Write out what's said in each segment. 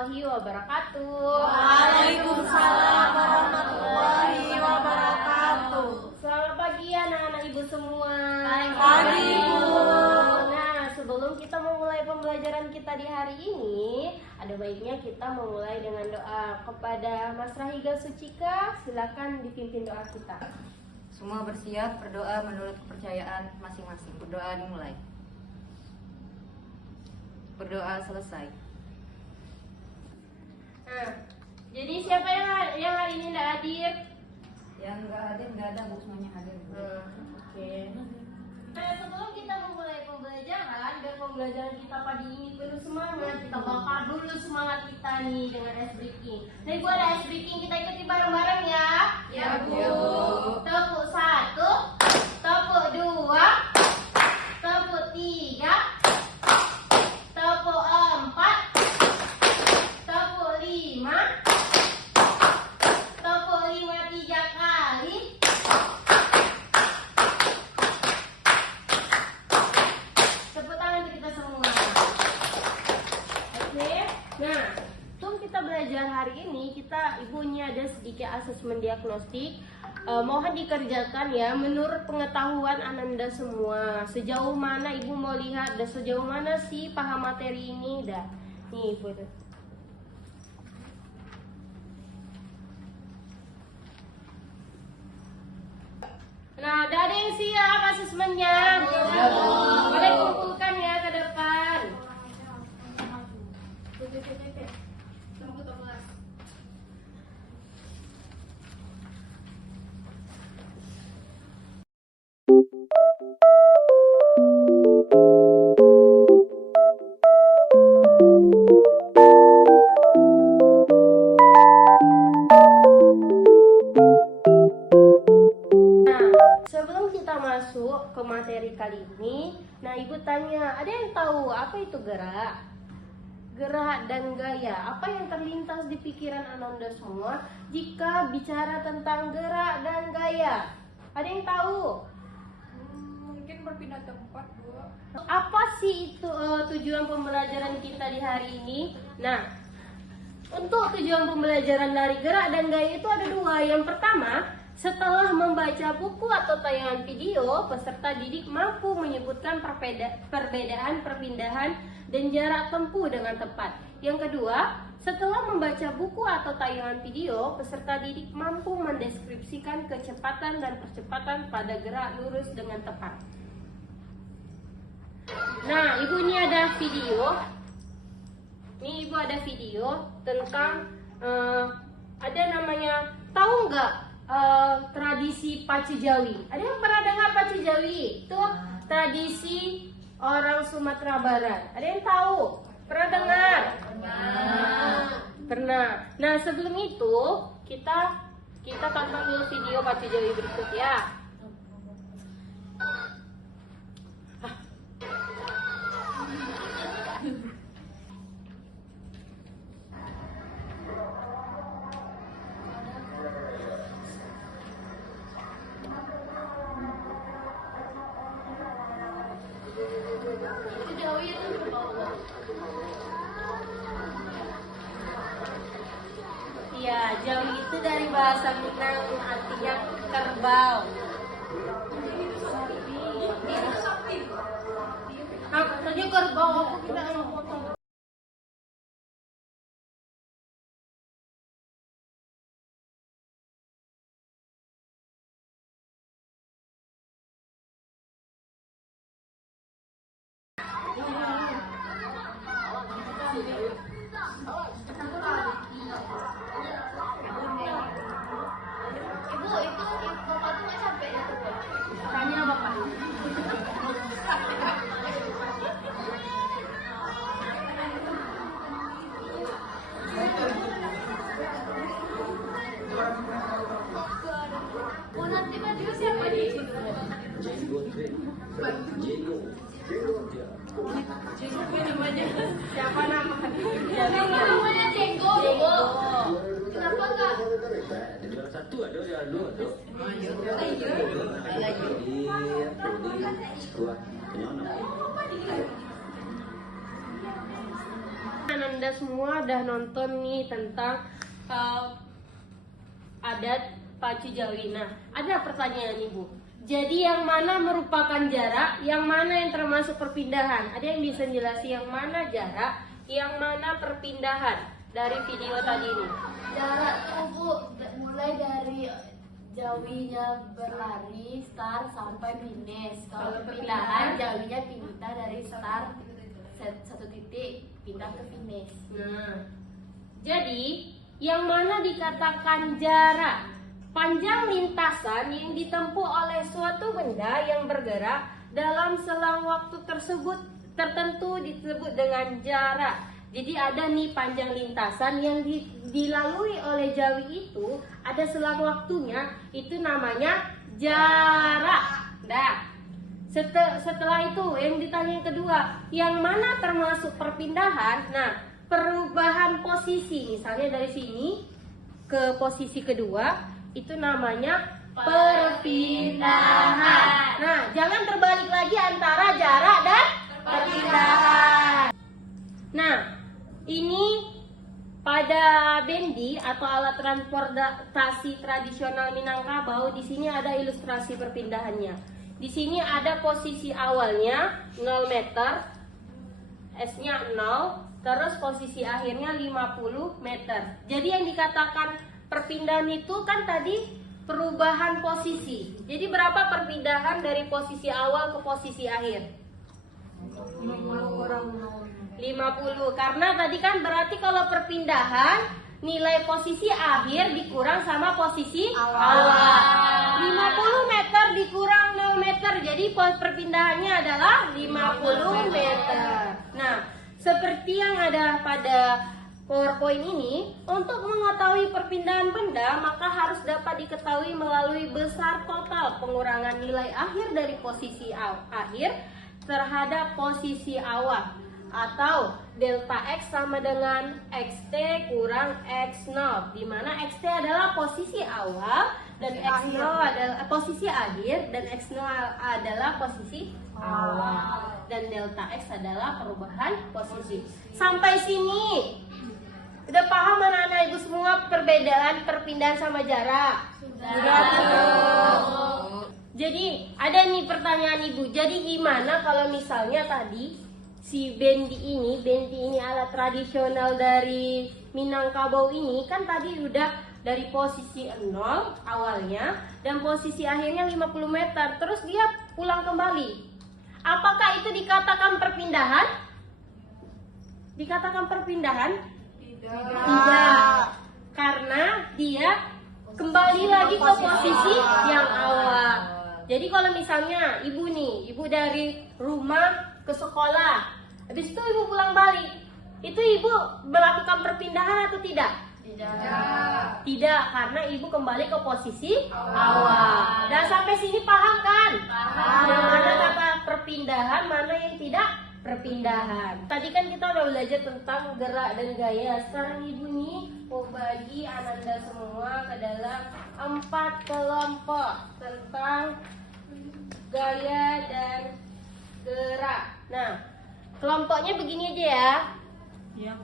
warahmatullahi wabarakatuh. Waalaikumsalam warahmatullahi wabarakatuh. Selamat pagi anak-anak ibu semua. Pagi, Ibu. Nah, sebelum kita memulai pembelajaran kita di hari ini, ada baiknya kita memulai dengan doa kepada Mas Rahiga Sucika. Silakan dipimpin doa kita. Semua bersiap berdoa menurut kepercayaan masing-masing. Berdoa dimulai. Berdoa selesai. Nah, jadi siapa yang hari ini tidak hadir? Yang nggak hadir nggak ada, Bu, semuanya hadir. Oke. Nah, sebelum kita memulai pembelajaran, biar pembelajaran kita pagi ini penuh semangat, kita bakar dulu semangat kita nih dengan ice breaking. Nah, Ibu ada ice breaking, kita ikuti bareng-bareng ya. Ya, Bu. Tepuk 1, tepuk 2, tepuk 3, tepuk 4, tepuk 5, tepuk 5 3 kali. Tepuk tangan untuk kita semua. Oke. Nah, sebelum kita belajar hari ini, ibunya ada sedikit asesmen diagnostik. Mohon dikerjakan ya menurut pengetahuan Ananda semua. Sejauh mana ibu mau lihat dan sejauh mana sih paham materi ini dah. Nih ibu tuh. Nah, ada yang siap asesmennya? Boleh kumpulkan ya ke depan. Sebelum kita masuk ke materi kali ini, nah ibu tanya, ada yang tahu apa itu gerak? Gerak dan gaya, apa yang terlintas di pikiran Ananda semua jika bicara tentang gerak dan gaya? Ada yang tahu? Mungkin berpindah tempat, Bu. Apa sih itu tujuan pembelajaran kita di hari ini? Nah, untuk tujuan pembelajaran dari gerak dan gaya itu ada dua. Yang pertama, setelah membaca buku atau tayangan video, peserta didik mampu menyebutkan perbedaan perpindahan dan jarak tempuh dengan tepat. Yang kedua, setelah membaca buku atau tayangan video, peserta didik mampu mendeskripsikan kecepatan dan percepatan pada gerak lurus dengan tepat. Nah, ibu ini ada video. Ini ibu ada video tentang ada namanya, tahu nggak tradisi Pacu Jawi? Ada yang pernah dengar Pacu Jawi? Itu tradisi orang Sumatera Barat. Ada yang tahu? Pernah dengar? Pernah. Nah, sebelum itu kita tonton dulu video Pacu Jawi berikut ya. Iya, Jawi itu dari bahasa Minang artinya kerbau. Apa saja kerbau? Aku kita potong. Ibu, itu bapak tuh nggak sampai ya? Tanya bapak. Oh, nanti baju siapa nih? Siapa namanya? Namanya Jenggo. Kenapa enggak? Satu ada yang dua tuh. Anda semua udah nonton nih tentang adat pacu Jawi. Nah, ada pertanyaan Ibu. Jadi yang mana merupakan jarak, yang mana yang termasuk perpindahan? Ada yang bisa jelasin yang mana jarak, yang mana perpindahan dari video tadi ini? Jarak tuh Bu, mulai dari Jawinya berlari start sampai finish. Kalau perpindahan Jawinya pindah dari start satu titik pindah ke finish. Nah, jadi yang mana dikatakan jarak? Panjang lintasan yang ditempuh oleh suatu benda yang bergerak dalam selang waktu tersebut tertentu disebut dengan jarak. Jadi ada nih panjang lintasan yang dilalui oleh Jawi itu ada selang waktunya, itu namanya jarak. Dah. Setelah itu yang ditanya yang kedua, yang mana termasuk perpindahan? Nah, perubahan posisi, misalnya dari sini ke posisi kedua, itu namanya perpindahan. Nah, jangan terbalik lagi antara jarak dan perpindahan. Nah, ini pada bendi atau alat transportasi tradisional Minangkabau, di sini ada ilustrasi perpindahannya. Di sini ada posisi awalnya 0 meter, S-nya 0, terus posisi akhirnya 50 meter. Jadi yang dikatakan perpindahan itu kan tadi perubahan posisi. Jadi berapa perpindahan dari posisi awal ke posisi akhir? 50. Karena tadi kan berarti kalau perpindahan nilai posisi akhir dikurang sama posisi awal. 50 meter dikurang 0 meter. Jadi perpindahannya adalah 50 meter. Nah, seperti yang ada pada PowerPoint ini, untuk mengetahui perpindahan benda maka harus dapat diketahui melalui besar total pengurangan nilai akhir dari posisi akhir terhadap posisi awal, atau delta X sama dengan XT kurang X0, di mana XT adalah posisi awal dan X0 adalah posisi akhir dan X0 adalah posisi awal dan delta X adalah perubahan posisi. Sampai sini udah paham anak-anak ibu semua perbedaan perpindahan sama jarak? Sudah. Jadi ada nih pertanyaan ibu. Jadi gimana kalau misalnya tadi si bendi ini alat tradisional dari Minangkabau ini kan tadi udah dari posisi 0 awalnya dan posisi akhirnya 50 meter, terus dia pulang kembali. Apakah itu dikatakan perpindahan? Dikatakan perpindahan? Tidak, karena dia kembali lagi ke posisi yang awal. Jadi kalau misalnya ibu dari rumah ke sekolah, habis itu ibu pulang balik, itu ibu melakukan perpindahan atau tidak? Tidak, karena ibu kembali ke posisi awal. Dan sampai sini paham kan? Paham. Yang mana kata perpindahan, mana yang tidak perpindahan. Tadi kan kita udah belajar tentang gerak dan gaya. Sekarang ibu nih mau bagi Ananda semua ke dalam 4 kelompok tentang gaya dan gerak. Nah, kelompoknya begini aja ya. Iya.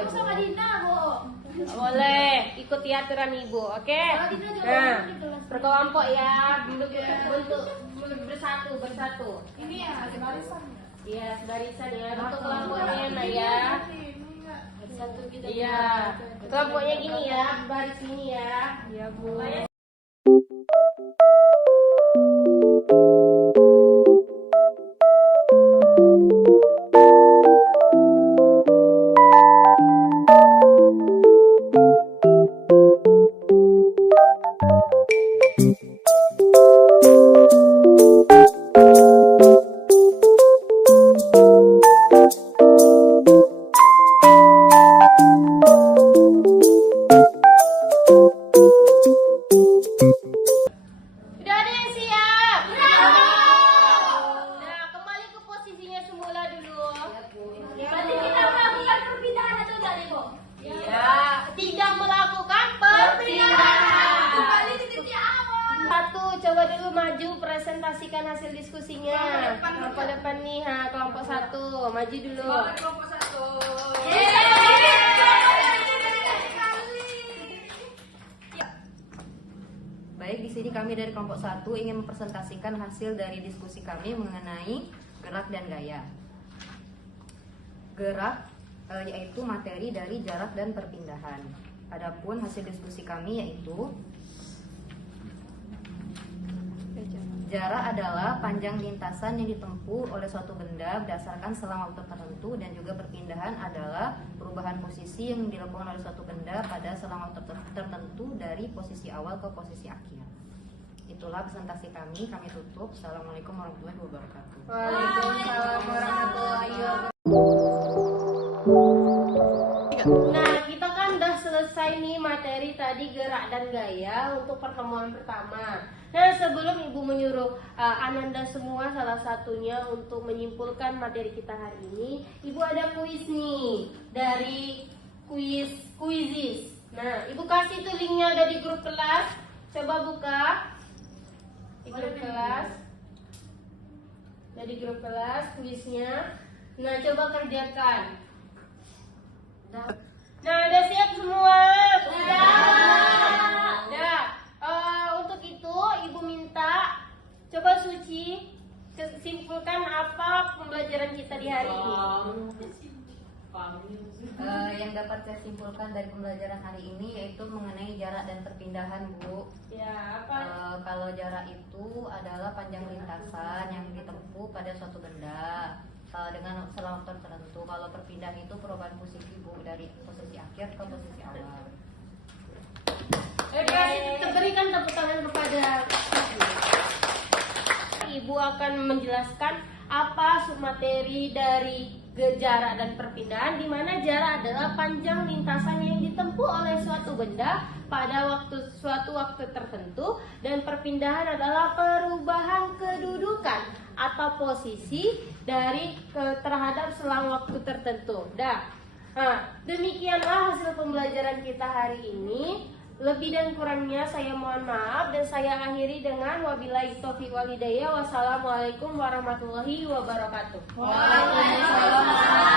Aku sama Dina, Bu. Boleh ikuti aturan ibu, oke? Nah, berkelompok ya, bentuk bersatu. Ini ya, barisan. Iya, barisan ya, bentuk kelompoknya nah ya. Satu kita. Iya, kelompoknya gini ya, baris ini ya. Iya bu. Udah ada yang siap? Nah, kembali ke posisinya semula dulu. Berarti kita melakukan perpindahan atau tidak, Bu? Iya, tidak melakukan perpindahan. Kembali di titik awal. Satu, coba dulu maju presentasikan hasil diskusinya. Kelompok depan nih, kelompok 1, maju dulu. Kelompok 1. Yeay. kami dari kelompok 1 ingin mempresentasikan hasil dari diskusi kami mengenai gerak dan gaya. Gerak yaitu materi dari jarak dan perpindahan. Adapun hasil diskusi kami yaitu jarak adalah panjang lintasan yang ditempuh oleh suatu benda berdasarkan selang waktu tertentu, dan juga perpindahan adalah perubahan posisi yang dilakukan oleh suatu benda pada selang waktu tertentu dari posisi awal ke posisi akhir. Itulah presentasi kami tutup. Assalamualaikum warahmatullahi wabarakatuh. Waalaikumsalam warahmatullahi wabarakatuh. Nah, kita kan udah selesai nih materi tadi gerak dan gaya untuk pertemuan pertama. Nah, sebelum Ibu menyuruh Ananda semua salah satunya untuk menyimpulkan materi kita hari ini, Ibu ada kuis nih dari Quizizz. Nah, Ibu kasih tuh linknya ada di grup kelas. Coba buka di grup kelas. Dari grup kelas kuisnya. Nah, coba kerjakan. Nah, udah siap semua? Udah. Untuk itu Ibu minta coba Suci simpulkan apa pembelajaran kita di hari ini. Yang dapat saya simpulkan dari pembelajaran hari ini yaitu mengenai jarak dan perpindahan, Bu. Ya, apa? Kalau jarak itu adalah panjang lintasan yang ditempuh pada suatu benda dengan selang waktu tertentu. Kalau perpindahan itu perubahan posisi, Bu, dari posisi akhir ke posisi awal. Berikan tepuk tangan kepada Ibu akan menjelaskan apa submateri dari jarak dan perpindahan, di mana jarak adalah panjang lintasan yang ditempuh oleh suatu benda pada suatu waktu tertentu, dan perpindahan adalah perubahan kedudukan atau posisi dari terhadap selang waktu tertentu. Demikianlah hasil pembelajaran kita hari ini. Lebih dan kurangnya saya mohon maaf, dan saya akhiri dengan wabillahi taufiq wal hidayah. Wassalamualaikum warahmatullahi wabarakatuh. Waalaikumsalam.